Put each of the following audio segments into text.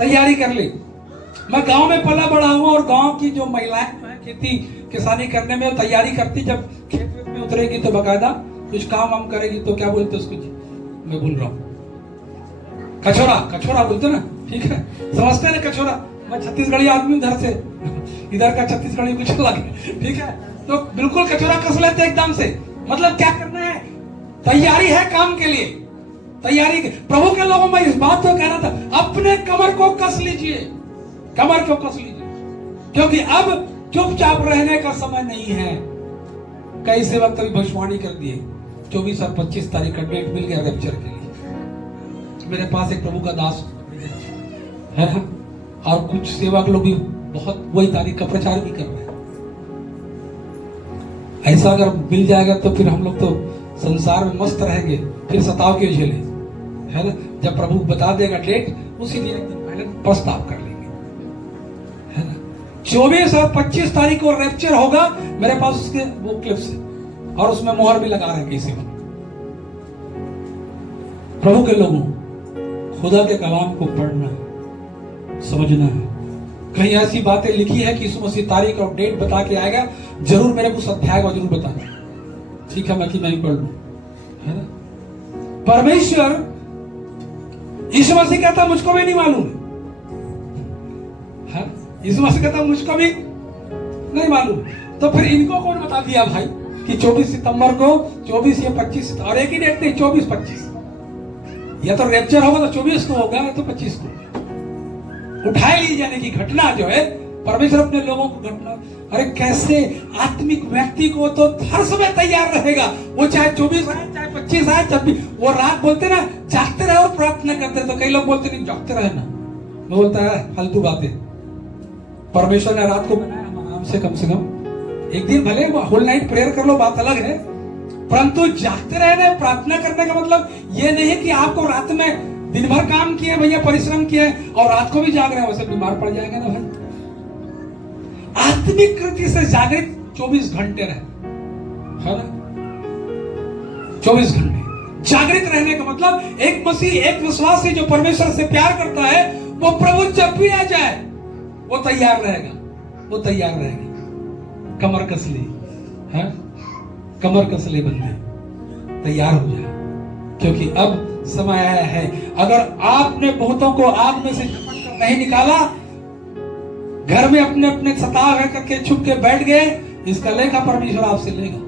तैयारी कर ली। मैं गांव में पला बड़ा हूँ और गांव की जो महिलाएं जो है खेती किसानी करने में तैयारी करती, जब खेत में उतरेगी तो बकायदा कुछ काम हम करेगी तो क्या बोलते उसको जी, मैं भूल रहा हूँ, कछोरा, कछोरा बोलते ना, ठीक है, समझते हैं ना कछोरा। मैं छत्तीसगढ़ी आदमी उधर से, इधर का छत्तीसगढ़ी कुछ अलग है, ठीक है, तो बिल्कुल कछोरा कस लेते एकदम से। मतलब क्या करना है, तैयारी है काम के लिए, तैयारी। प्रभु के लोगों में इस बात को कहना था, अपने कमर को कस लीजिए, कमर को कस लीजिए, क्योंकि अब चुपचाप रहने का समय नहीं है। कई सेवक तभी भविष्यवाणी कर दिए, 24 और 25 तारीख का डेट मिल गया रैप्चर के लिए। मेरे पास एक प्रभु का दास है और कुछ सेवक लोग भी बहुत वही तारीख का प्रचार भी कर रहे हैं। ऐसा अगर मिल जाएगा तो फिर हम लोग तो संसार में मस्त रहेंगे, फिर सताव के झेले, है ना। जब प्रभु बता देगा डेट, उसी दिन एक दिन पहले प्रस्ताव कर लेंगे, है ना। 24 और 25 तारीख को रैप्चर होगा, मेरे पास उसके वो क्लिप्स है और उसमें मोहर भी लगा रहे हैं किसी में। प्रभु के लोगों, खुदा के कलाम को पढ़ना है, समझना है। कहीं ऐसी बातें लिखी है कि यीशु मसीह तारीख और डेट बता के आएगा, जरूर मेरे को उस अध्याय को जरूर बताना, ठीक है, मैं कि मैं पढ़ लूं, है ना। परमेश्वर यीशु मसीह कहता मुझको भी नहीं मालूम है, यीशु मसीह कहता मुझको भी नहीं मालूम। तो फिर इनको कौन बता दिया भाई कि 24 सितंबर को, 24 या 25 और एक ही डेट नहीं, 24-25, या तो रैप्चर होगा तो 24 को होगा या तो 25 को। उठाए ली जाने की घटना जो है, परमेश्वर अपने लोगों को घटना, अरे कैसे आत्मिक व्यक्ति को तो हर समय तैयार रहेगा, वो चाहे 24 आए चाहे 25 आए, जब भी वो रात बोलते ना जागते रहे और प्रार्थना करते, तो कई लोग बोलते नहीं जागते रहे ना, वो बोलता है फालतू बातें। परमेश्वर ने रात को बनाया आराम से कम एक दिन, भले होल नाइट प्रेयर कर लो, बात अलग है, परंतु जागते रहना, प्रार्थना करने का मतलब ये नहीं है कि आपको रात में दिन भर काम किए भैया, परिश्रम किए और रात को भी जाग रहे हैं, वैसे बीमार पड़ जाएगा ना भाई। आत्मिक कृति से जागृत 24 घंटे रहे, है ना, 24 घंटे जागृत रहने का मतलब, एक मसीह, एक विश्वासी जो परमेश्वर से प्यार करता है, वो प्रभु जब भी आ जाए वो तैयार रहेगा, वो तैयार रहेगा। कमर कस ली है, कमर कस ले बंदे, तैयार हो जाए, क्योंकि अब समय आया है। अगर आपने बहुतों को आग में से नहीं निकाला, घर में अपने अपने सताव है करके छुप के बैठ गए, इसका लेखा परमेश्वर आपसे लेगा,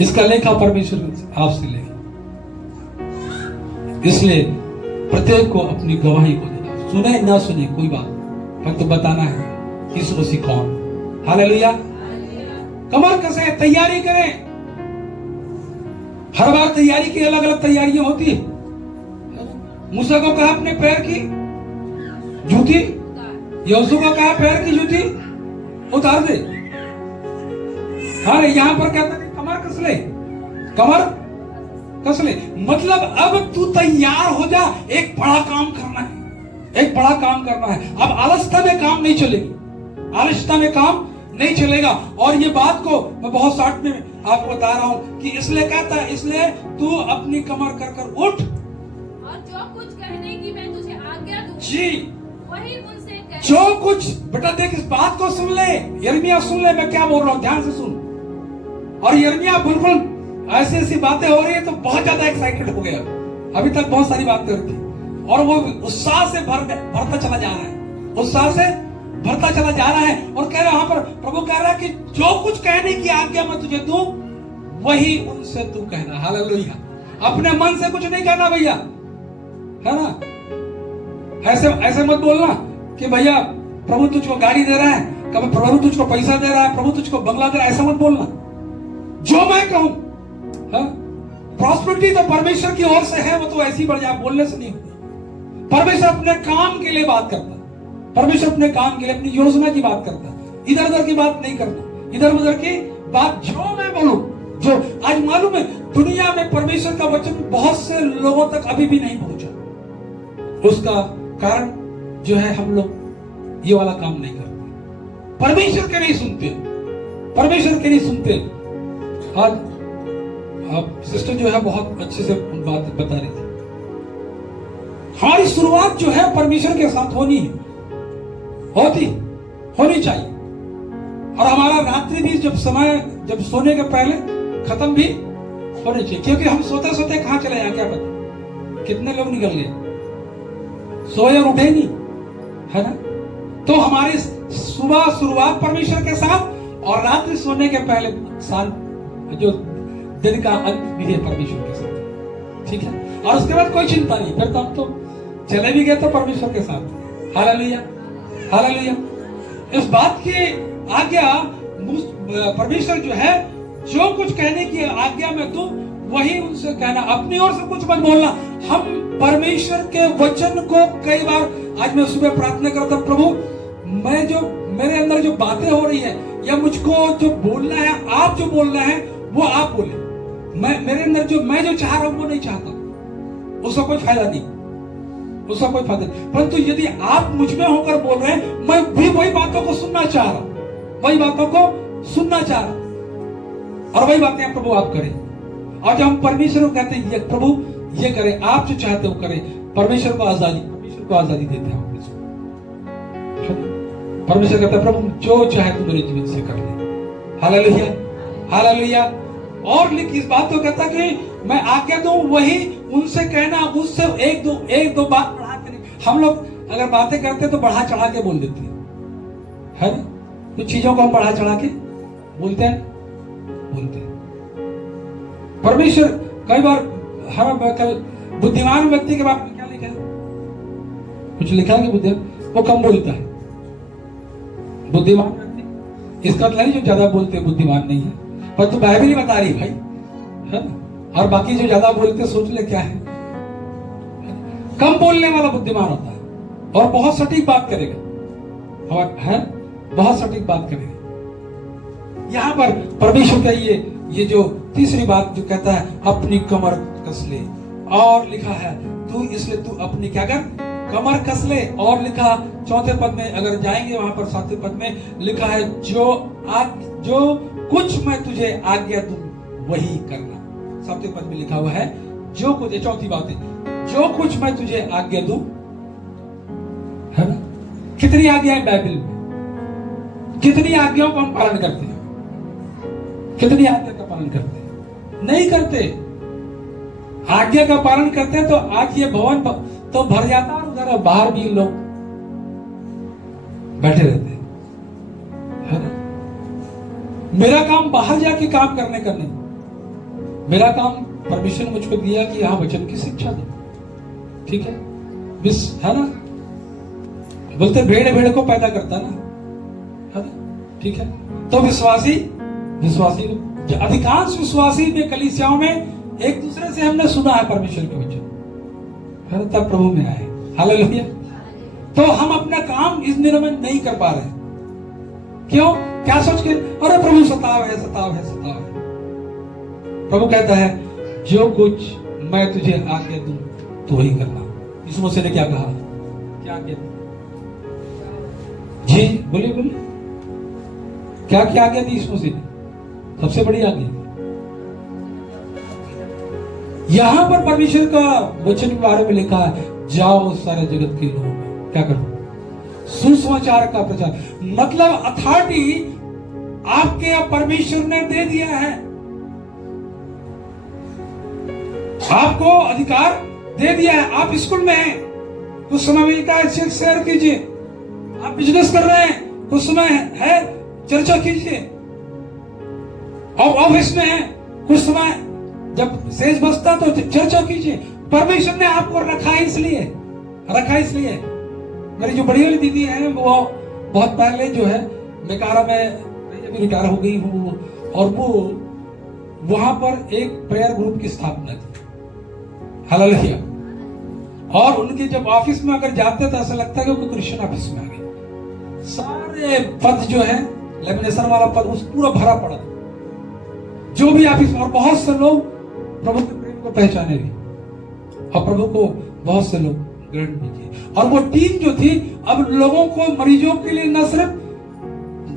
इसका लेखा परमेश्वर आपसे लेगा। इसलिए प्रत्येक को अपनी गवाही को देना, सुने ना सुने कोई बात, पर तो बताना है यीशु मसीह कौन। हालेलुया। कमर कसे, तैयारी करें। हर बार तैयारी की अलग अलग तैयारियां होती है। मूसा को कहा अपने पैर की जूती, यहोशू को कहा पैर की जूती उतार दे। हाँ, यहाँ पर कहता है कमर कस ले, कमर कस ले, मतलब अब तू तैयार हो जा, एक बड़ा काम करना है, एक बड़ा काम करना है। अब आलस्यता में काम नहीं चलेगी, आलस्यता में काम नहीं चलेगा। और ये बात को मैं बहुत शॉर्ट में आपको बता रहा हूं कि इसलिए कहता है, इसलिए तू अपनी कमर कर कर उठ, और जो कुछ कहने की मैं तुझे आज्ञा दूं, जी वही उनसे कह। जो कुछ, बेटा देख इस बात को सुन ले, यिर्मयाह सुन ले मैं क्या बोल रहा हूं, ध्यान से सुन। और यिर्मयाह बिल्कुल ऐसी ऐसी बातें हो रही है तो बहुत ज्यादा एक्साइटेड हो गया, अभी तक बहुत सारी बातें हो रही थी और वो उत्साह से भरता चला जा रहा है, उत्साह से भरता चला जा रहा है। और कह रहा है, वहां पर प्रभु कह रहा है कि जो कुछ कहने की आज्ञा मैं तुझे दूं, वही उनसे तू कहना। हालेलुया। अपने मन से कुछ नहीं कहना भैया, है ना। ऐसे ऐसे मत बोलना कि भैया प्रभु तुझको गाड़ी दे रहा है, कभी प्रभु तुझको पैसा दे रहा है, प्रभु तुझको बंगला दे रहा है, ऐसा मत बोलना। जो मैं कहूं, प्रॉस्पेरिटी तो परमेश्वर की ओर से है, वो तो ऐसी बढ़ जाए, बोलने से नहीं होगा। परमेश्वर अपने काम के लिए बात करता, परमेश्वर अपने काम के लिए अपनी योजना की बात करता, इधर उधर की बात नहीं करता, इधर उधर की बात जो मैं बोलूं। जो आज मालूम है दुनिया में परमेश्वर का वचन बहुत से लोगों तक अभी भी नहीं पहुंचा, उसका कारण जो है हम लोग ये वाला काम नहीं करते, परमेश्वर के नहीं सुनते, परमेश्वर के नहीं सुनते। आज सिस्टर जो है बहुत अच्छे से बात बता रही थी, हमारी शुरुआत जो है परमेश्वर के साथ होनी है, होनी चाहिए। और हमारा रात्रि भी जब सोने के पहले खत्म भी होनी चाहिए, क्योंकि हम सोते सोते कहां चले जाए क्या पता, कितने लोग निकल गए, सोए और उठे नहीं, है ना। तो हमारी सुबह शुरुआत परमेश्वर के साथ और रात्रि सोने के पहले जो दिन का अंत भी है परमेश्वर के साथ, ठीक है। और उसके बाद कोई चिंता नहीं, फिर तो हम तो चले भी गए तो परमेश्वर के साथ। Hallelujah, hallelujah. इस बात की आज्ञा परमेश्वर जो है, जो कुछ कहने की आज्ञा में दूं वही उनसे कहना, अपनी ओर से कुछ मत बोलना। हम परमेश्वर के वचन को कई बार, आज मैं सुबह प्रार्थना करता, प्रभु मैं जो मेरे अंदर जो बातें हो रही है या मुझको जो बोलना है, आप जो बोलना है वो आप बोले। मेरे अंदर मैं जो चाह रहा हूं वो नहीं चाहता, उसका कोई फायदा नहीं, उसका कोई फायदा नहीं। परंतु यदि आप मुझ में होकर बोल रहे हैं, मैं भी वही बातों को सुनना चाह रहा हूं, वही बातों को सुनना चाह रहा हूं, और वही बातें प्रभु आप करें। और जब हम परमेश्वर को कहते हैं, ये प्रभु ये करें, आप जो चाहते हो करें, परमेश्वर को आजादी देते हैं। परमेश्वर कहता है, प्रभु जो चाहे तू मेरे जीवन से कर ले। Hallelujah, hallelujah. और इस बात को कहता कि मैं आज्ञा दूं वही उनसे कहना, उससे एक दो बात बढ़ा के नहीं। हम लोग अगर बातें करते तो बढ़ा चढ़ा के बोल देते हैं, ना। कुछ चीजों को हम बढ़ा चढ़ा के बोलते हैं। परमेश्वर कई बार, हम कल बुद्धिमान व्यक्ति के बारे में क्या लिखा है, कुछ लिखा है कि बुद्धिमान वो कम बोलता है। बुद्धिमान व्यक्ति, इसका मतलब नहीं जो ज्यादा बोलते बुद्धिमान नहीं है, पर तो बाइबल ही बता रही भाई, है ना। और बाकी जो ज्यादा बोलते सोच ले क्या है, कम बोलने वाला बुद्धिमान होता है और बहुत सटीक बात करेगा, और है बहुत सटीक बात करेगा। यहां पर परमेश्वर का ये जो तीसरी बात जो कहता है, अपनी कमर कस ले, और लिखा है इसलिए तू अपनी क्या कर, कमर कस ले। और लिखा चौथे पद में, अगर जाएंगे वहां पर सातवें पद में लिखा है, जो कुछ मैं तुझे आज्ञा दूं वही करना। सातवें पद में लिखा हुआ है, जो कुछ, चौथी बात है, जो कुछ मैं तुझे आज्ञा दूं, है ना। कितनी आज्ञा है बाइबल में, कितनी आज्ञाओं को हम पालन करते हैं, कितनी आज्ञा का पालन करते हैं, नहीं करते। आज्ञा का पालन करते हैं तो आज ये भवन तो भर जाता, और उधर बाहर भी लोग बैठे रहते हैं, है ना। मेरा काम बाहर जाके काम करने का नहीं, मेरा काम परमेश्वर ने मुझको दिया कि यहां वचन की शिक्षा दे, ठीक है, है ना। बोलते भेड़ को पैदा करता ना, है ना, ठीक है। तो विश्वासी अधिकांश विश्वासी में, कलीसियाओं में एक दूसरे से हमने सुना है परमेश्वर के वचन, है ना, तब प्रभु में आए। हालेलुया। तो हम अपना काम इस दिनों में नहीं कर पा रहे, क्यों? क्या सोच के, अरे प्रभु सताव है। प्रभु कहता है, जो कुछ मैं तुझे आज्ञा दूं तो वही करना। यीशु मसीह ने क्या कहा, क्या आज्ञा दी? जी बोलिए, क्या आज्ञा दी यीशु मसीह ने? सबसे बड़ी आज्ञा। यहां पर परमेश्वर का वचन के बारे में लिखा है, जाओ सारे जगत के लोगों को क्या करो, सुसमाचार का प्रचार। मतलब अथॉरिटी आपके या परमेश्वर ने दे दिया है, आपको अधिकार दे दिया है। आप स्कूल में हैं, कुछ समय मिलता है शेयर कीजिए। आप बिजनेस कर रहे हैं, कुछ समय है चर्चा कीजिए। और ऑफिस में है, कुछ समय जब शेष बचता तो चर्चा कीजिए। परमेश्वर ने आपको रखा इसलिए। मेरी जो बड़ी वाली दीदी है, वो बहुत पहले जो है बेकारा में, अभी रिटायर हो गई हूँ, और वो वहां पर एक प्रेयर ग्रुप की स्थापना की। हालेलुया। और उनके जब ऑफिस में अगर जाते तो ऐसा लगता है कि वो क्रिश्चियन ऑफिस में आ गए। सारे पद जो है लेमिनेशन वाला पद उस पूरा भरा पड़ा, जो भी ऑफिस में। और बहुत से लोग प्रभु के प्रेम को पहचाने भी, और प्रभु को बहुत से लोग ग्रहण भी किए। और वो टीम जो थी, अब लोगों को, मरीजों के लिए न सिर्फ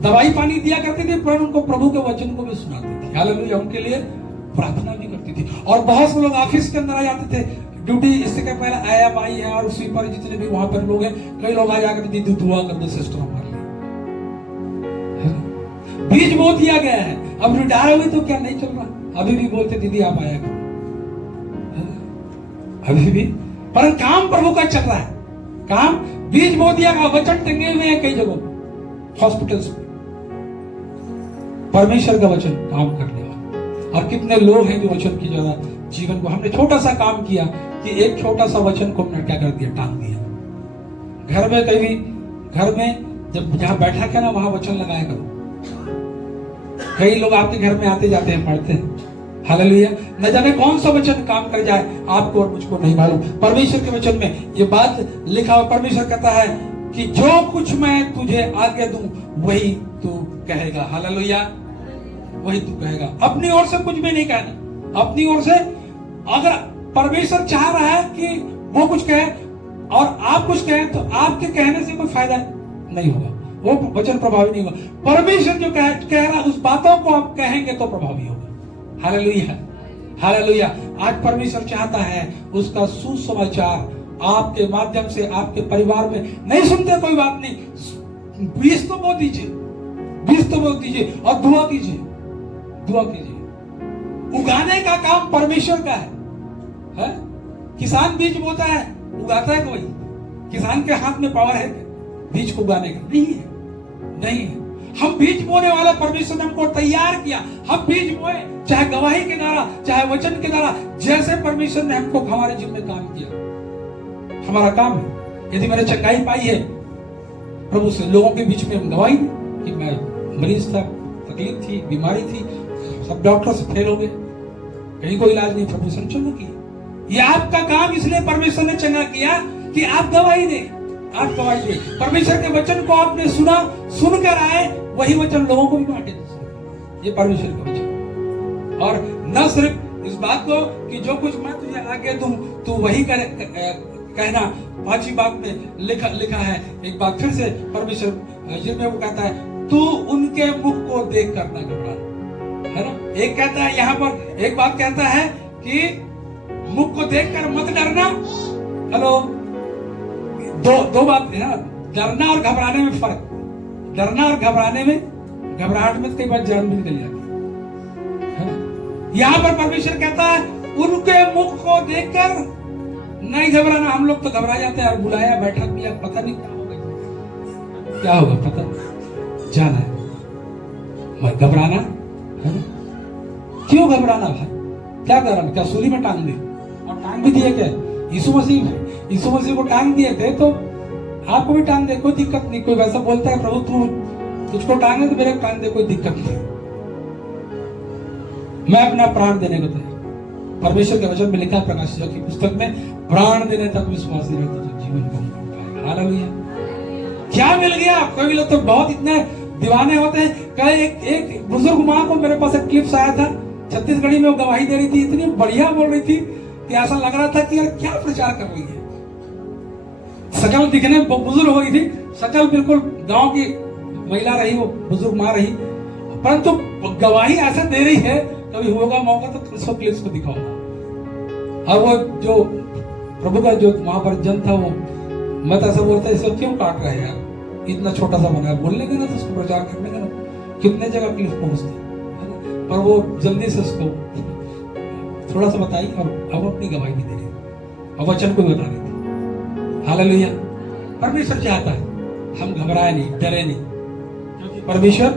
दवाई पानी दिया करती थी, पर उनको प्रभु के वचन को भी सुनाती थी। हालेलुया। उनके लिए प्रार्थना भी करती थी। और बहुत से लोग ऑफिस के अंदर आ जाते थे, ड्यूटी इससे क्या पहले आया माई है और उसी पर जितने भी वहां पर लोग हैं, कई लोग आ जाकर दीदी दुआ कर दो सिस्टर हमारे लिए, है ना? बीज बो दिया गया है, अब रिटायर हुई तो क्या नहीं चल रहा, अभी भी बोलते दीदी आप आया करो, है ना? अभी भी, पर काम प्रभु का चल रहा है, काम बीज बो दिया का वचन टंगे हुए हैं कई जगहों हॉस्पिटल्स में, परमेश्वर का वचन काम करने वाला। और कितने लोग हैं जो वचन की ज्यादा जीवन को, हमने छोटा सा काम किया कि एक छोटा सा वचन को हमने क्या कर दिया, टांग दिया। घर में कभी, घर में जब जहां बैठा क्या ना वहां वचन लगाया करो। कई लोग आपके घर में आते जाते हैं, पढ़ते हैं, हालेलुया, न जाने कौन सा वचन काम कर जाए आपको और मुझको नहीं मालूम। परमेश्वर के वचन में ये बात लिखा हुआ, परमेश्वर कहता है कि जो कुछ मैं तुझे आज्ञा दूं वही तू कहेगा, हालेलुया, वही तू कहेगा। अपनी ओर से कुछ भी नहीं कहना, अपनी ओर से अगर परमेश्वर चाह रहा है कि वो कुछ कहे और आप कुछ कहें तो आपके कहने से कोई फायदा नहीं होगा, वो वचन प्रभावी नहीं होगा। परमेश्वर जो कह रहा उस बातों को आप कहेंगे तो प्रभावी होगा, हालेलुया, हालेलुया। आज परमेश्वर चाहता है उसका सुसमाचार आपके माध्यम से आपके परिवार में, नहीं सुनते कोई बात नहीं, बीज तो बो दीजिए, बीज तो बो दीजिए और दुआ कीजिए, दुआ कीजिए। उगाने का काम परमेश्वर का है? किसान बीज बोता है, उगाता है कोई? किसान के हाथ में पावर है बीज को उगाने का? नहीं है, नहीं है। हम बीज बोने वाला, परमेश्वर ने हमको तैयार किया, हम बीज बोए, चाहे गवाही के द्वारा, चाहे वचन के द्वारा, जैसे परमेश्वर ने हमको हमारे जीवन में काम किया, हमारा काम है। यदि मैंने चंगाई पाई है प्रभु से, लोगों के बीच में गवाही कि मैं मरीज था, तकलीफ थी, बीमारी थी, सब डॉक्टर से फेल हो गए, कहीं कोई इलाज नहीं, परमेश्वर ने चंगा किया। ये आपका काम, इसलिए परमेश्वर ने चंगा किया कि आप गवाही दें, आप गवाही दें। परमेश्वर के वचन को आपने सुना, सुनकर आए, वही वचन लोगों को भी बांटे, ये परमेश्वर का वचन। और न सिर्फ इस बात को कि जो कुछ मैं तुझे आगे दूं तू वही कहना, 5वीं बात में लिखा है, एक बात फिर से परमेश्वर जिसमें वो कहता है तू उनके मुख को देख कर न घबराना, है ना? एक कहता है यहाँ पर, एक बात कहता है कि मुख को देखकर मत डरना। हेलो, दो बात है ना, डरना और घबराने में फर्क। डरना और घबराने में, घबराहट में कई बार जान भी निकल जाती है ना? यहाँ पर परमेश्वर कहता है उनके मुख को देखकर नहीं घबराना। हम लोग तो घबरा जाते हैं, बुलाया, बैठक किया, पता नहीं क्या होगा, क्या होगा पता, जाना है, घबराना है ना? क्यों घबराना भाई? क्या कारण? क्या सूली में टांग दी? और टांग भी दिए क्या? यीशु मसीह को टांग दिए थे तो आपको भी टांग दे, कोई दिक्कत नहीं। कोई वैसा बोलता है प्रभु तुझको टांगे तो मेरे टांग दे, कोई दिक्कत नहीं, मैं अपना प्राण देने को तैयार। परमेश्वर के वचन में लिखा, प्रकाश की पुस्तक में, प्राण देने तक विश्वासी रहते तो जीवन को मिल पाएगा। हालेलुया। क्या मिल गया? कोई लोग तो बहुत इतने दीवाने होते हैं। कल एक बुजुर्ग माँ को मेरे पास एक क्लिप्स आया था, छत्तीसगढ़ी में वो गवाही दे रही थी, इतनी बढ़िया बोल रही थी कि ऐसा लग रहा था कि यार क्या प्रचार कर रही है। शकल दिखने बुजुर्ग हो गई थी, शकल बिल्कुल गांव की महिला रही, वो बुजुर्ग माँ रही, परंतु गवाही ऐसा दे रही है, कभी होगा मौका तो उसको क्लिप्स को दिखाऊंगा। और वो जो प्रभु का जो वहां पर जन था, वो मत ऐसा बोलता है इसको क्यों काट रहे हैं यार, इतना छोटा सा बना है, बोलने देना तो उसको प्रचार करने देना, कितने जगह क्लिप पहुंचती, पर वो जल्दी से उसको थोड़ा सा बताई और अब अपनी गवाही भी दे रही और वचन को भी बता रही थी। हालेलुया। परमेश्वर चाहता है हम घबराए नहीं, डरे नहीं, क्योंकि परमेश्वर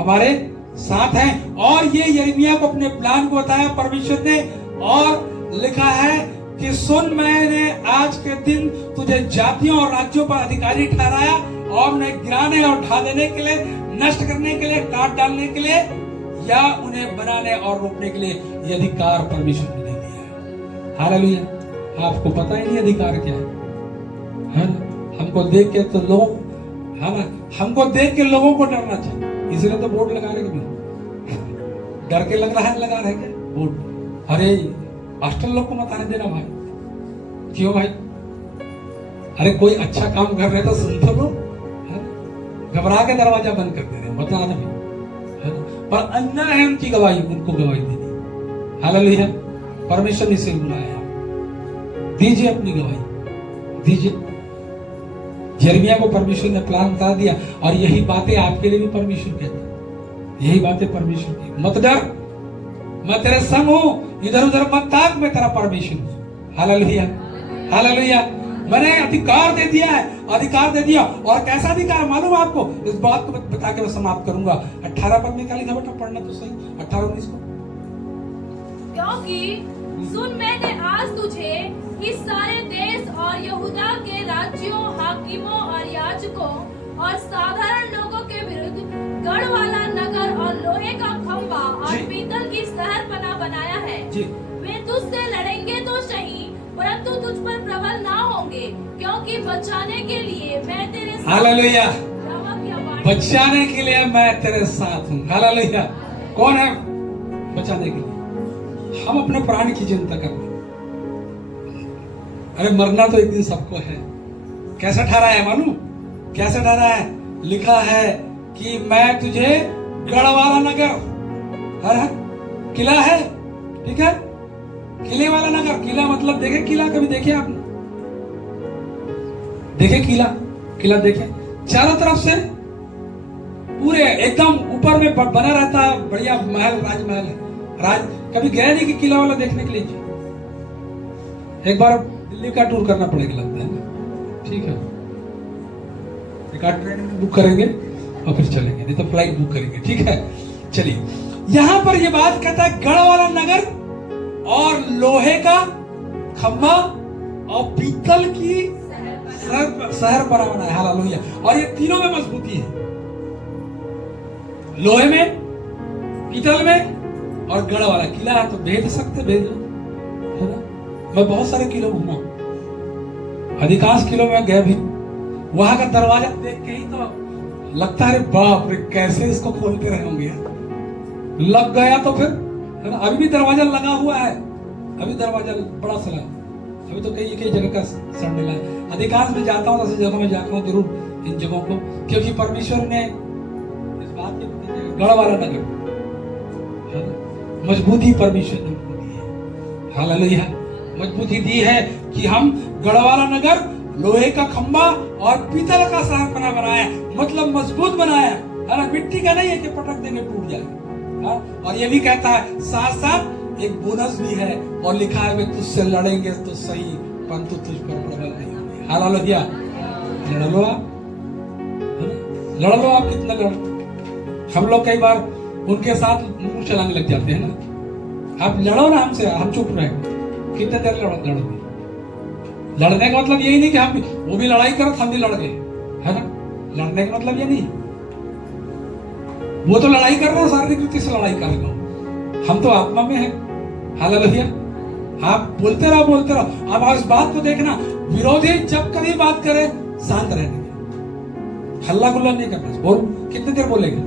हमारे साथ है। और ये यिर्मयाह को अपने प्लान को बताया परमेश्वर ने, और लिखा है कि सुन, मैंने आज के दिन तुझे जातियों और राज्यों पर अधिकारी ठहराया और उन्हें गिराने और ढा देने के लिए, नष्ट करने के लिए, काट डालने के लिए या उन्हें बनाने और रोकने के लिए ये अधिकार परमेश्वर ने दे दिया है। हालेलुया। आपको पता ही नहीं अधिकार क्या है ना? हमको देख के तो लोग, है ना, हमको देख के लोगों को डरना चाहिए, इसलिए तो बोर्ड लगा रहे भी, डर के लग रहा है, लगा रहे क्या बोर्ड? अरे हॉस्टल लोग को मत आने देना भाई। क्यों भाई? अरे कोई अच्छा काम कर रहे तो सुन तो लो, घबरा के दरवाजा बंद कर दे रहे, बता आने में, पर अंदर है उनकी गवाही, उनको गवाही देनी। हालेलुया। परमेश्वर ने इसे बुलाया, दीजिए अपनी गवाही, दीजिए। यिर्मयाह को परमेश्वर ने प्लान बता दिया, और यही बातें आपके लिए भी परमेश्वर कहता है, यही बातें परमेश्वर की। मत डर, मैं तेरे संग हूं, इधर उधर मत ताक, मैं तेरा परमेश्वर हूं। Hallelujah, hallelujah. मैंने अधिकार दे दिया है, अधिकार दे दिया। और कैसा अधिकार मालूम आपको? इस बात को बता के मैं समाप्त करूंगा। 18 पद में क्या लिखा बेटा, पढ़ना तो सही, 18-19 को। क्योंकि सुन, मैंने आज तुझे इस सारे देश और यहूदा के राज्यों, हाकिमों और याजकों और साधारण लोगों के विरुद्ध गढ़ वाला नगर और लोहे का खंभा और पीतल की शहरपनाह बनाया है। वे तुझसे लड़ेंगे तो सही, परंतु तुझ पर प्रबल ना होंगे, क्योंकि बचाने के लिए मैं तेरे साथ। हालेलुया, बचाने के लिए मैं तेरे साथ हूँ। हालेलुया। कौन है बचाने के लिए? हम अपने प्राण की चिंता कर रहे हैं। अरे मरना तो एक दिन सबको है। कैसा ठहरा है मालूम? कैसा ठहरा है? लिखा है कि मैं तुझे गढ़वाला नगर, किला है, ठीक है, किले वाला नगर। किला मतलब देखे, किला कभी देखे आपने? देखे किला? किला देखे? चारों तरफ से पूरे एकदम ऊपर में बना रहता है, बढ़िया महल, राजमहल है। राज कभी गए नहीं कि किला वाला देखने के लिए? एक बार दिल्ली का टूर करना पड़ेगा लगता है ना, ठीक है। एक आध ट्रेन बुक करेंगे और फिर चलेंगे, नहीं तो फ्लाइट बुक करेंगे, ठीक है। चलिए, यहां पर ये बात कहता है गढ़ वाला नगर और लोहे का खंभा और पीतल की शहर बना है। हालेलुया। और ये तीनों में मजबूती है, लोहे में, पीतल में और गढ़ वाला। किला है तो भेज सकते, भेज लो, है ना। मैं बहुत सारे किलो घूमा, अधिकांश किलो में गए भी। वहां का दरवाजा देख के ही तो लगता है बाप रे, कैसे इसको खोलते रहे होंगे। लग गया तो फिर, है ना। अभी भी दरवाजा लगा हुआ है, अभी दरवाजा बड़ा सा लगा। अभी तो कई कई जगह का सड़ने लगा। अधिकांश में जाता हूँ, ऐसी जगहों में जाता हूँ जरूर इन जगहों को, क्योंकि परमेश्वर ने इस बात के गढ़ वाला नगर, मजबूती परमेश्वर ने दी है। हालेलुया, मजबूती दी है कि हम गढ़ वाला नगर, लोहे का खंभा और पीतल का शहरपनाह बनाया, मतलब मजबूत बनाया है ना। मिट्टी का नहीं है कि पटक देंगे टूट जाएगा। और ये भी कहता है साथ साथ एक बोनस भी है, और लिखा है वे तुझसे लड़ेंगे तो सही, परंतु तुझ पर प्रबल नहीं होंगे। हालेलुया। लड़ लो आप, लड़ लो आप, कितना लड़। हम लोग कई बार उनके साथ मुंह चलाने लग जाते हैं ना। आप लड़ो ना हमसे, हम चुप रहे, कितने देर लड़ोगे? लड़ने का मतलब यही नहीं कि हम वो भी लड़ाई करो, हम भी लड़ गए, है ना। लड़ने का मतलब ये नहीं, वो तो लड़ाई कर रहे हो, शारीरिक रीति से लड़ाई कर रहे हो, हम तो आत्मा में है। हालेलुया। आप बोलते रहो, बोलते रहो। अब इस बात को देखना, विरोधी जब कभी बात करे शांत रहने, हल्ला गुल्ला नहीं करना। बोल, कितने देर बोलेगा?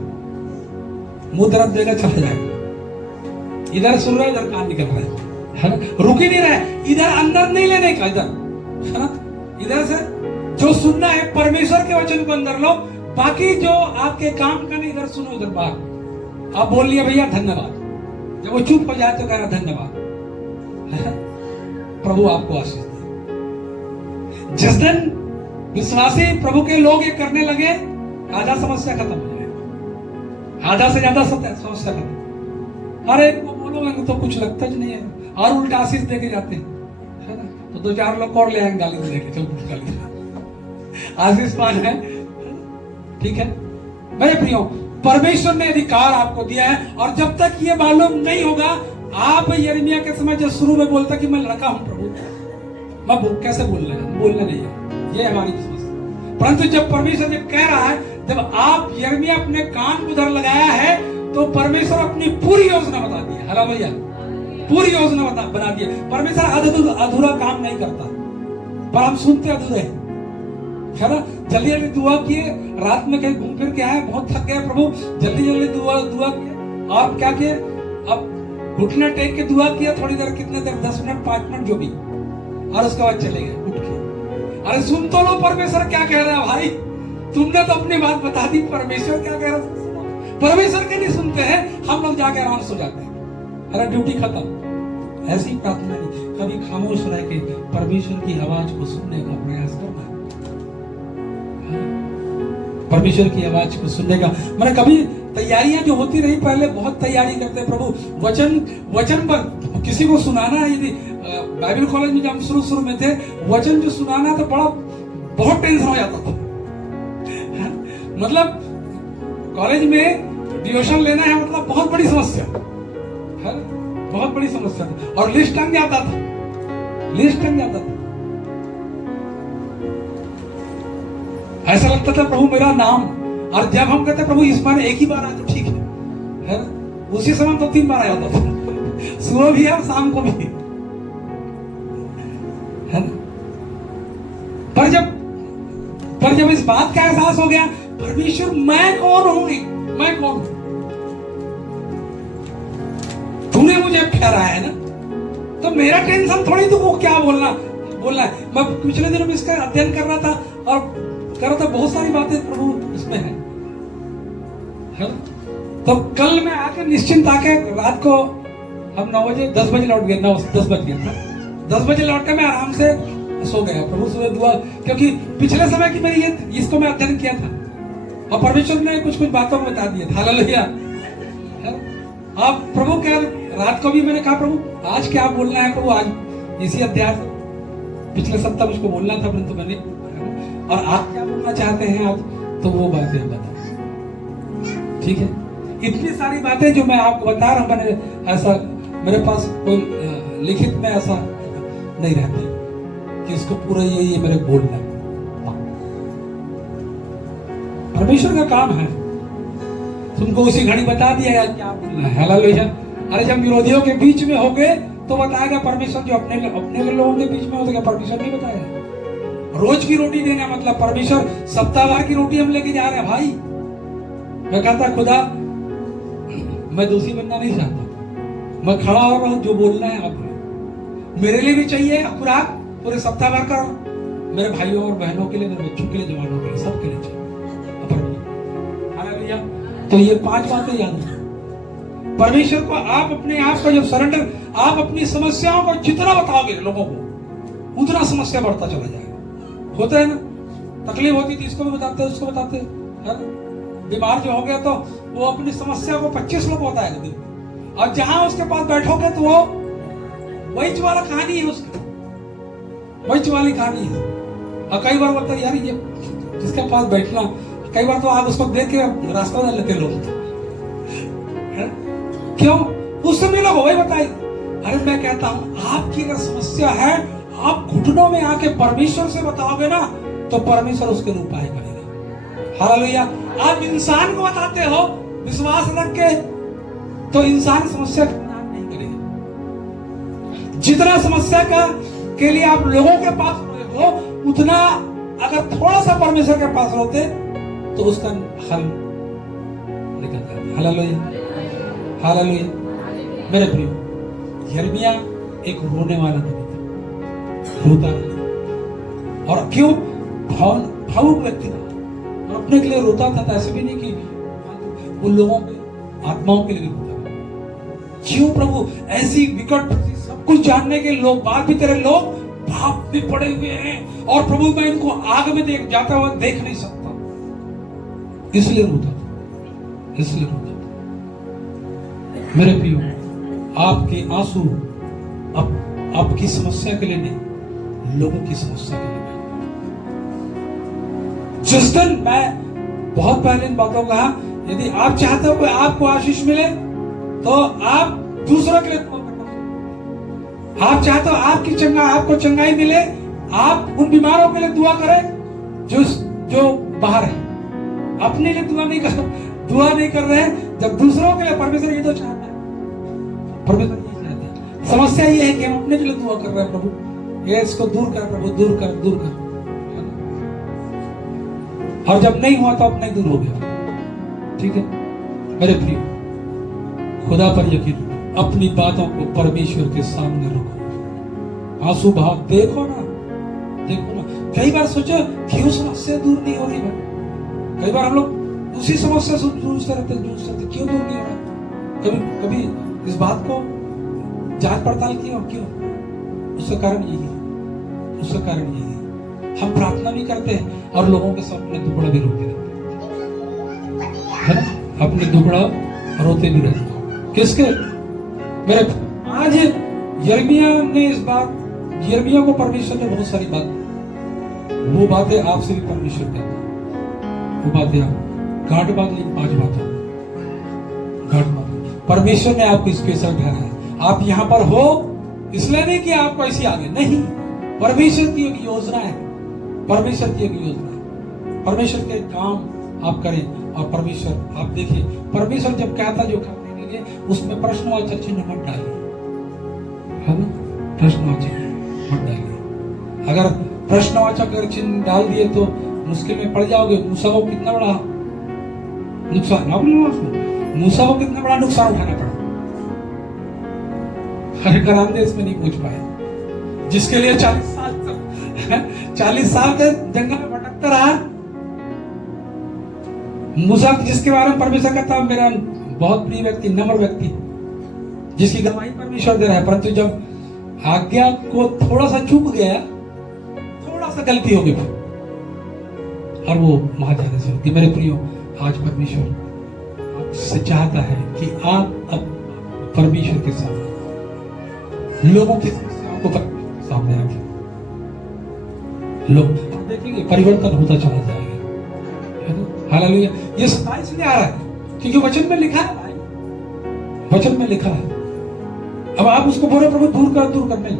मुंह तरफ देगा, चला जाएगा। इधर सुन रहा है, इधर कान निकल रहा है ना। रुक ही नहीं रहे, इधर अंदर नहीं लेने का, इधर, है ना। इधर से जो सुनना है परमेश्वर के वचन को अंदर लो, बाकी जो आपके काम का नहीं, इधर सुनो, उधर बाहर। आप बोल लिया भैया धन्यवाद, जब वो चुप हो जाए तो कह रहा धन्यवाद, प्रभु आपको आशीष दे। जिस दिन विश्वासी प्रभु के लोग ये करने लगे, आधा समस्या खत्म हो जाएगा, आधा से ज्यादा समस्या खत्म। अरे इनको बोलोगे तो कुछ लगता ही नहीं है, और उल्टा आशीष दे के जाते हैं, है ना। तो 2-4 लोग और ले आएंगे गाली देके, चल गाली आशीष पान है, ठीक है। मेरे प्रियो, परमेश्वर ने अधिकार आपको दिया है, और जब तक ये मालूम नहीं होगा, आप यिर्मयाह के समय जो शुरू में बोलता कि मैं लड़का हूं प्रभु, मैं कैसे बोलना नहीं है, ये हमारी समस्या। परंतु जब परमेश्वर ये कह रहा है, जब आप यिर्मयाह अपने कान उधर लगाया है, तो परमेश्वर अपनी पूरी योजना बता दी है। हालेलुया, पूरी योजना बना दी है। परमेश्वर अधूरा काम नहीं करता, पर हम सुनते अधूरे हैं, है ना। जल्दी जल्दी दुआ किए, रात में कहीं घूम फिर के आए, बहुत थक गए प्रभु, जल्दी जल्दी दुआ किए। आप क्या किए? अब घुटने टेक के दुआ किया, थोड़ी देर, कितने देर, 10 मिनट 5 मिनट जो भी, और उसके बाद चले गए उठ के। अरे सुन तो लो परमेश्वर क्या कह रहा है भाई, तुमने तो अपनी बात बता दी, परमेश्वर क्या कह रहा है परमेश्वर के नहीं सुनते हैं, हम लोग जाके आराम सो जाते हैं। अरे ड्यूटी खत्म, ऐसी प्रार्थना नहीं, कभी खामोश रह के परमेश्वर की आवाज को सुनने का प्रयास करना। परमेश्वर की आवाज को सुनने का मैंने कभी तैयारियां जो होती रही, पहले बहुत तैयारी करते प्रभु वचन पर किसी को सुनाना। यदि बाइबल कॉलेज में जब हम शुरू में थे, वचन जो सुनाना तो बहुत टेंशन हो जाता था। मतलब कॉलेज में डिवोशन लेना है मतलब बहुत बड़ी समस्या है, बहुत बड़ी समस्या थी। और लिस्ट टंग जाता था। ऐसा लगता था प्रभु मेरा नाम, और जब हम कहते प्रभु इस बार एक ही बार आया तो ठीक है ना, उसी समय 2-3 बार आया होता था, सुबह भी और शाम को भी, है ना। पर जब इस बात का एहसास हो गया, परमेश्वर मैं कौन हूं, मैं कौन हूं, तूने मुझे ठहराया है ना, तो मेरा टेंशन थोड़ी तो वो क्या बोलना है। मैं पिछले दिनों में इसका अध्ययन कर रहा था और कर रहा था, बहुत सारी बातें प्रभु इसमें है। तो कल मैं आके निश्चिंत आके रात को हम 9 बजे 10 बजे लौट गए, 10 बज गया था। 10 बजे लौट के मैं आराम से सो गया। प्रभु सुबह दुआ, क्योंकि पिछले समय की मेरी इसको मैं अध्ययन किया था और परमेश्वर ने कुछ बातों को बता दिया था। हालेलुया। अब प्रभु क्या, रात को भी मैंने कहा प्रभु आज क्या बोलना है प्रभु, आज इसी अध्याय पिछले सप्ताह मुझको बोलना था परंतु मैंने, और आप क्या बोलना चाहते हैं आज, तो वो बातें बताओ। ठीक है, इतनी सारी बातें जो मैं आपको बता रहा हूं, मैंने ऐसा मेरे पास कोई लिखित में ऐसा नहीं रहता कि इसको पूरा ये मेरे बोलना है। परमेश्वर का काम है, तुमको उसी घड़ी बता दिया क्या बोलना है। हालेलुया। अरे जब विरोधियों के बीच में हो गए तो बताएगा परमेश्वर, जो अपने लोगों के बीच में हो गया परमेश्वर नहीं बताएगा। रोज की रोटी देना मतलब परमेश्वर सप्ताह भर की रोटी हम लेके जा रहे हैं भाई। मैं कहता खुदा मैं दोषी बनना नहीं चाहता, मैं खड़ा हो रहा हूं, जो बोलना है आप बोलो। मेरे लिए भी चाहिए खुराक पूरे सप्ताह भर का, मेरे भाइयों और बहनों के लिए, मेरे बच्चों के लिए, जवानों के लिए, सबके लिए चाहिए। हालेलुया। तो ये 5 बातें याद रखो। परमेश्वर को आप अपने आप का जब सरेंडर, आप अपनी समस्याओं को जितना बताओगे लोगों को, उतना समस्या बढ़ता चला जाएगा। होता है ना, तकलीफ होती थी इसको भी बताते, उसको बताते, है ना। बीमार जो हो गया तो वो अपनी समस्या को 25 लोग बताएगा, और जहां उसके पास बैठोगे तो वो वही वाला कहानी है, उसकी वही वाली कहानी है। और कई बार बोलते यार ये जिसके पास बैठना, कई बार तो आप उसको देख के रास्ता नहीं लेते लोग, क्यों? उस समय लोग वही बताए। अरे मैं कहता हूं आपकी अगर समस्या है, आप घुटनों में आके परमेश्वर से बताओगे ना, तो परमेश्वर उसके लिए उपाय करेगा। हालेलुया। आप इंसान को बताते हो विश्वास रख के, तो इंसान समस्या का समाधान नहीं करेगा। जितना समस्या के लिए आप लोगों के पास रोते हो, उतना अगर थोड़ा सा परमेश्वर के पास रोते तो उसका हल निकल जाता। Hallelujah, hallelujah. मेरे प्रियो, यिर्मयाह एक रोने वाला नबी था, रोता रहा। और क्यों? भावुक व्यक्ति था और अपने के लिए रोता था। ऐसे भी नहीं कि उन लोगों के आत्माओं के लिए रोता था। क्यों प्रभु? ऐसी विकट सब कुछ जानने के लोग, बाद भी तेरे लोग भाप में पड़े हुए हैं, और प्रभु मैं इनको आग में जाता हुआ देख नहीं सकता, इसलिए रोता था, इसलिए रोता था। मेरे प्रियो, आपके आंसू आपकी समस्या के लिए नहीं, लोगों की समस्या के लिए। जिस दिन मैं बहुत पहले इन बातों को कहा, यदि आप चाहते हो कि आपको आशीष मिले तो आप दूसरों के लिए दुआ करना। आप चाहते हो आपको चंगाई मिले, आप उन बीमारों के लिए दुआ करें जो बाहर है। अपने लिए दुआ नहीं कर रहे हैं। जब दूसरों के लिए, परमेश्वर ये तो चाहता है, परमेश्वर ये चाहता है। समस्या ये है कि हम अपने के लिए दुआ कर रहे हैं, प्रभु ये इसको दूर कर, प्रभु दूर कर। और जब नहीं हुआ तो अब नहीं दूर हो गया। ठीक है मेरे प्रिय, खुदा पर यकीन, अपनी बातों को परमेश्वर के सामने रखो। आंसू बहाओ, देखो ना। कई बार सोचो क्यों समस्या दूर नहीं हो रही है। कई बार हम लोग उसी समस्या से जूझते रहते, क्यों दूर नहीं हो रहा। कभी इस बात को जांच पड़ताल क्यों क्यों? उसका कारण यही है, उसका कारण यही है। हम प्रार्थना भी करते हैं और लोगों के साथ अपने दुखड़ा भी रोते रहते हैं, है ना? अपने दुखड़ा रोते भी रहते हैं। किसके? मेरे आज यिर्मयाह ने इस बात, यिर्मयाह को परमेश्वर ने बहुत सारी बात, वो बातें आपसे भी परमेश्वर कहता है, वो बातें आप गांठ बात नहीं, 5 बातें गांठ बात परमेश्वर ने आपको स्पेशल ठहराया है। आप यहाँ पर हो इसलिए नहीं कि आपको ऐसी आगे, नहीं, परमेश्वर की एक योजना है, परमेश्वर की एक योजना है। परमेश्वर के काम आप करें और परमेश्वर आप देखिए, परमेश्वर जब कहता जो करने के लिए, उसमें प्रश्नवाचक चिन्ह मत डालिए, है ना? प्रश्नवाचक मत डालिए। अगर प्रश्नवाचक अगर चिन्ह डाल दिए तो मुश्किल में पड़ जाओगे। मूसा को कितना बड़ा नुकसान, मूसा को कितना बड़ा नुकसान उठाना पड़ा, हर कनान देश में नहीं पहुंच पाए, जिसके लिए 40 साल के जंगल में भटकता रहा। मूसा जिसके बारे में परमेश्वर कहता मेरा बहुत प्रिय व्यक्ति, नम्र व्यक्ति, जिसकी गवाही परमेश्वर दे रहा है, परंतु जब आज्ञा को थोड़ा सा चूक गया, थोड़ा सा गलती हो गई और वो महाजाने से होती। मेरे प्रियो, आज परमेश्वर आपसे चाहता है कि आप अब परमेश्वर के सामने लोगों की समस्याओं को सामने रखें। लोग देखेंगे परिवर्तन होता चला जाएगा। हालेलुया। ये सच्चाई इसलिए आ रहा है क्योंकि वचन में लिखा है भाई, वचन में लिखा है। अब आप उसको बोले प्रभु दूर कर नहीं,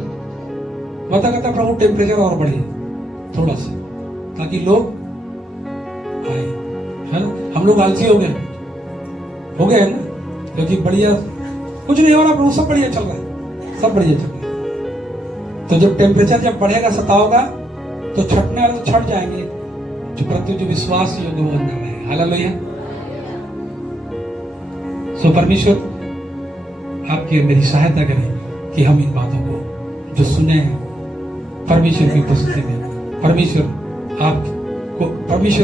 बता कहता प्रभु टेम्परेचर और बढ़े थोड़ा सा, ताकि लोग आए, है ना? हम लोग आलसी हो गए ना, क्योंकि बढ़िया कुछ नहीं हो रहा प्रभु, सब बढ़िया चल रहा है, सब बढ़िया चल रहा है। तो जब टेम्परेचर जब बढ़ेगा, सताओगा, तो छटने वाले तो छट जाएंगे, परंतु जो विश्वास योग्य वो बन जाएंगे। हालेलुया। सो परमेश्वर आपकी मेरी सहायता करें कि हम इन बातों को जो सुने हैं परमेश्वर की उपस्थिति में, परमेश्वर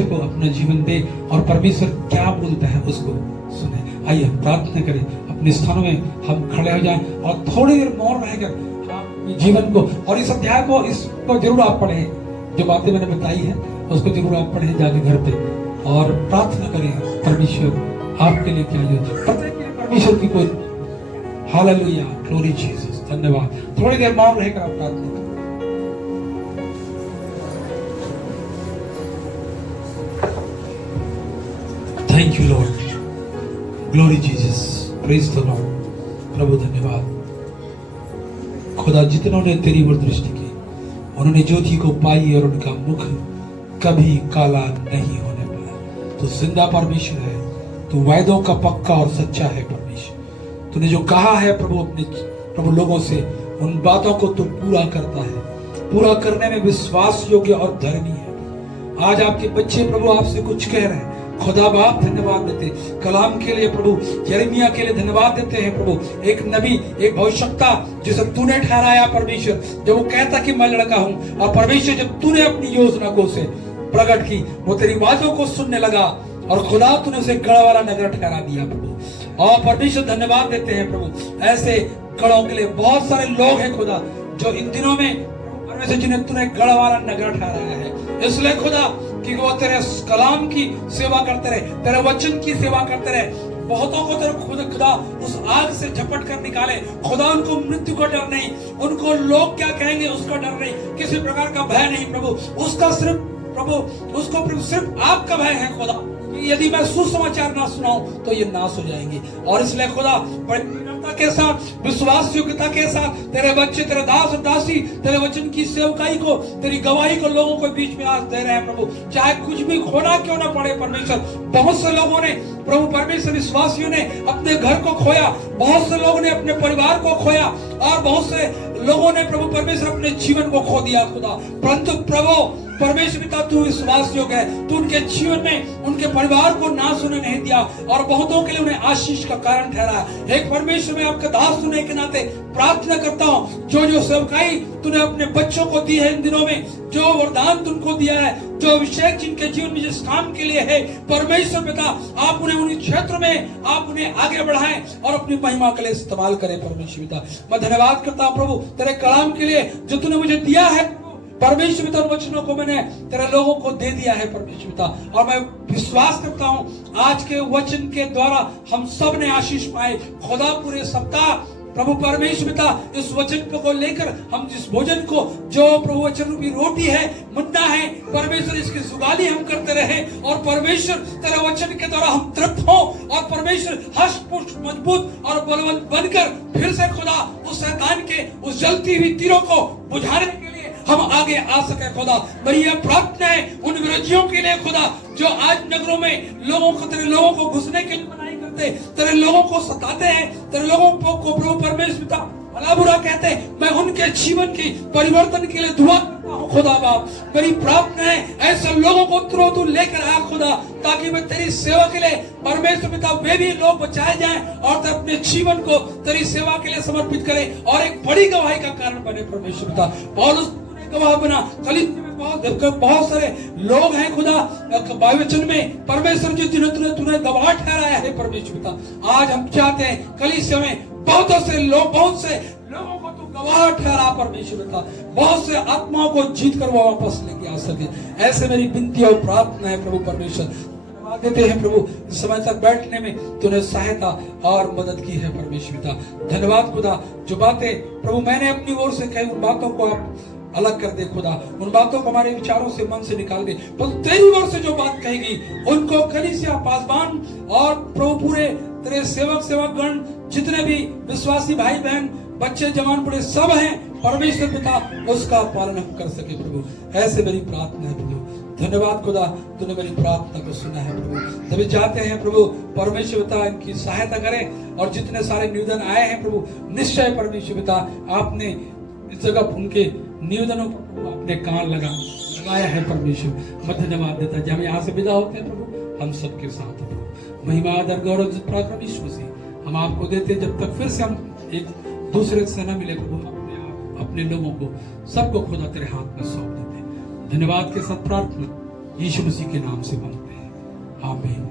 को अपना जीवन दे और परमेश्वर क्या बोलता है उसको सुने। आइए हम प्रार्थना करें, अपने स्थानों में हम खड़े हो जाएं और थोड़ी देर मौन रहकर आप जीवन को और इस अध्याय को इसको जरूर आप पढ़ें, जो बातें मैंने बताई है उसको जरूर आप पढ़ें जाके घर पे, और प्रार्थना करें परमेश्वर आपके लिए क्या योजना, परमेश्वर की कोई। हालेलुया, ग्लोरी जीसस, धन्यवाद। थोड़ी देर मौन रहकर आप प्रार्थना करें। Thank you lord, glory Jesus, praise the lord. प्रभु धन्यवाद खुदा, जितनों ने तेरी ओर दृष्टि की उन्होंने ज्योति को पाई और उनका मुख कभी काला नहीं होने पाया। तो जिंदा परमेश्वर है, तू वायदों का पक्का और सच्चा है परमेश्वर। तूने जो कहा है प्रभु अपने प्रभु लोगों से, उन बातों को तू पूरा करता है, पूरा करने में विश्वास योग्य और धर्मी है। आज आपके बच्चे प्रभु आपसे कुछ कह रहे हैं, खुदा बाप धन्यवाद देते कलाम के लिए प्रभु, यिर्मयाह के लिए धन्यवाद देते हैं प्रभु। एक नबी, एक भविष्यवक्ता जिसे तूने ठहराया परमेश्वर, जब वो कहता कि मैं लड़का हूं, और परमेश्वर जब तूने अपनी योजना को उसे प्रकट की, वो तेरी बातों को सुनने लगा और खुदा तूने उसे गढ़ वाला नगर ठहरा दिया प्रभु। और परमेश्वर धन्यवाद देते हैं प्रभु, ऐसे गढ़ों के लिए बहुत सारे लोग हैं खुदा जो इन दिनों में परमेश्वर जिन्हें तूने गढ़ वाला नगर ठहराया है। इसलिए खुदा कि वो तेरे कलाम की सेवा करते रहे, तेरे वचन की सेवा करते रहे, बहुतों को तेरे खुदा उस आग से झपट कर निकाले। खुदा उनको मृत्यु का डर नहीं, उनको लोग क्या कहेंगे उसका डर नहीं, किसी प्रकार का भय नहीं प्रभु, उसका सिर्फ प्रभु उसको सिर्फ आपका भय है खुदा। यदि मैं सुसमाचार ना सुनाऊं तो ये नाश हो जाएंगे। और इसलिए खुदा बड़ी के साथ, विश्वास योग्यता के साथ तेरे बच्चे, तेरे दास और दासी तेरे वचन की सेवकाई को, तेरी गवाही को लोगों के बीच में आज दे रहे हैं प्रभु। चाहे कुछ भी खोना क्यों ना पड़े परमेश्वर। बहुत से लोगों ने प्रभु परमेश्वर, विश्वासियों ने अपने घर को खोया, बहुत से लोगों ने अपने परिवार को खोया, और बहुत से लोगों ने प्रभु परमेश्वर अपने जीवन को खो दिया खुदा। परंतु प्रभु परमेश्वर पिता तू विश्वास योग्य है, तू उनके जीवन में उनके परिवार को नाश होने नहीं दिया और बहुतों के लिए उन्हें आशीष का कारण ठहरा। एक परमेश्वर में आपका दास होने के नाते प्रार्थना करता हूँ, जो जो सेवकाई तूने अपने बच्चों को दी है इन दिनों में, जो वरदान तुमको दिया है जो अभिषेक जिनके जीवन में जिस काम के लिए है, परमेश्वर पिता आप उन्हें उन क्षेत्र में आप उन्हें आगे बढ़ाएं और अपनी महिमा के लिए इस्तेमाल करें। परमेश्वर पिता मैं धन्यवाद करता हूं प्रभु तेरे कलाम के लिए जो तूने मुझे दिया है। परमेश्वर पिता वचनों को मैंने तेरे लोगों को दे दिया है परमेश्वर पिता, और मैं विश्वास करता हूं आज के वचन के द्वारा हम सब ने आशीष पाए। खुदा पूरे सप्ताह प्रभु परमेश्वर पिता इस वचन को लेकर हम जिस भोजन को जो प्रभु वचन रूपी रोटी है, मुन्ना है, परमेश्वर इसकी जुगाली हम करते रहे और परमेश्वर तेरे वचन के द्वारा हम तृप्त हो और परमेश्वर हष्ट पुष्ट मजबूत और बलवंत बनकर फिर से खुदा उस शैतान के उस जलती हुई तीरों को बुझाने के लिए हम आगे आ सके। खुदा मेरी यह प्रार्थना है उन विरोधियों के लिए खुदा जो आज नगरों में लोगों को तेरे लोगों को घुसने के लिए मनाही करते, तेरे लोगों को सताते हैं, तेरे लोगों को प्रभु परमेश्वर पिता भला बुरा कहते हैं, मैं उनके जीवन की परिवर्तन के लिए दुआ करता हूँ। खुदा बाप मेरी प्रार्थना है ऐसे लोगों को तुरंत तू लेकर आ खुदा, ताकि मैं तेरी सेवा के लिए परमेश्वर पिता वे भी लोग बचाए जाएं और अपने जीवन को तेरी सेवा के लिए समर्पित करें और एक बड़ी गवाही का कारण बने। परमेश्वर पिता पौलुस गवाह बना, कलीसिया में बहुत सारे लोग हैं खुदा वचन में परमेश्वर जी जिन्हें तूने गवाह ठहराया है। परमेश्वर पिता आज हम चाहते हैं कलीसिया में बहुत से लोगों को तू गवाह ठहरा परमेश्वर पिता, बहुत से आत्माओं को जीत कर वो वापस लेके आ सके। ऐसे मेरी विनती और प्रार्थना है प्रभु परमेश्वर। देते हैं प्रभु समय तक बैठने में तूने सहायता और मदद की है परमेश्वर पिता। धन्यवाद खुदा जो बातें प्रभु मैंने अपनी ओर से कही उन बातों को आप अलग कर दे खुदा, उन बातों को हमारे विचारों से मन से निकाल दे। पर तेरी ओर से जो बात कही गई उनको कलीसिया पासवान और प्रभु पूरे तेरे सेवक गण जितने भी विश्वासी भाई बहन बच्चे जवान बूढ़े सब हैं परमेश्वर पिता उसका पालन हम कर सके प्रभु। ऐसे मेरी प्रार्थना है प्रभु। धन्यवाद खुदा तूने मेरी प्रार्थना को सुना है प्रभु। तभी चाहते हैं प्रभु परमेश्वर पिता इनकी सहायता करें और जितने सारे निवेदन आए हैं प्रभु निश्चय परमेश्वर पिता आपने इस जगह उनके निवेदनों पर अपने कान लगाया है परमेश्वर। मैं धन्यवाद देता जब हम यहाँ से विदा होते हैं प्रभु हम सबके साथ हैं प्रभु। महिमा आदर गौरव पराक्रम यीशु से हम आपको देते हैं जब तक फिर से हम एक दूसरे से न मिले प्रभु। अपने लोगों को सबको खुदा तेरे हाथ में सौंप देते हैं। धन्यवाद के साथ प्रार्थना यीशु मसीह के नाम से मांगते हैं, आमीन।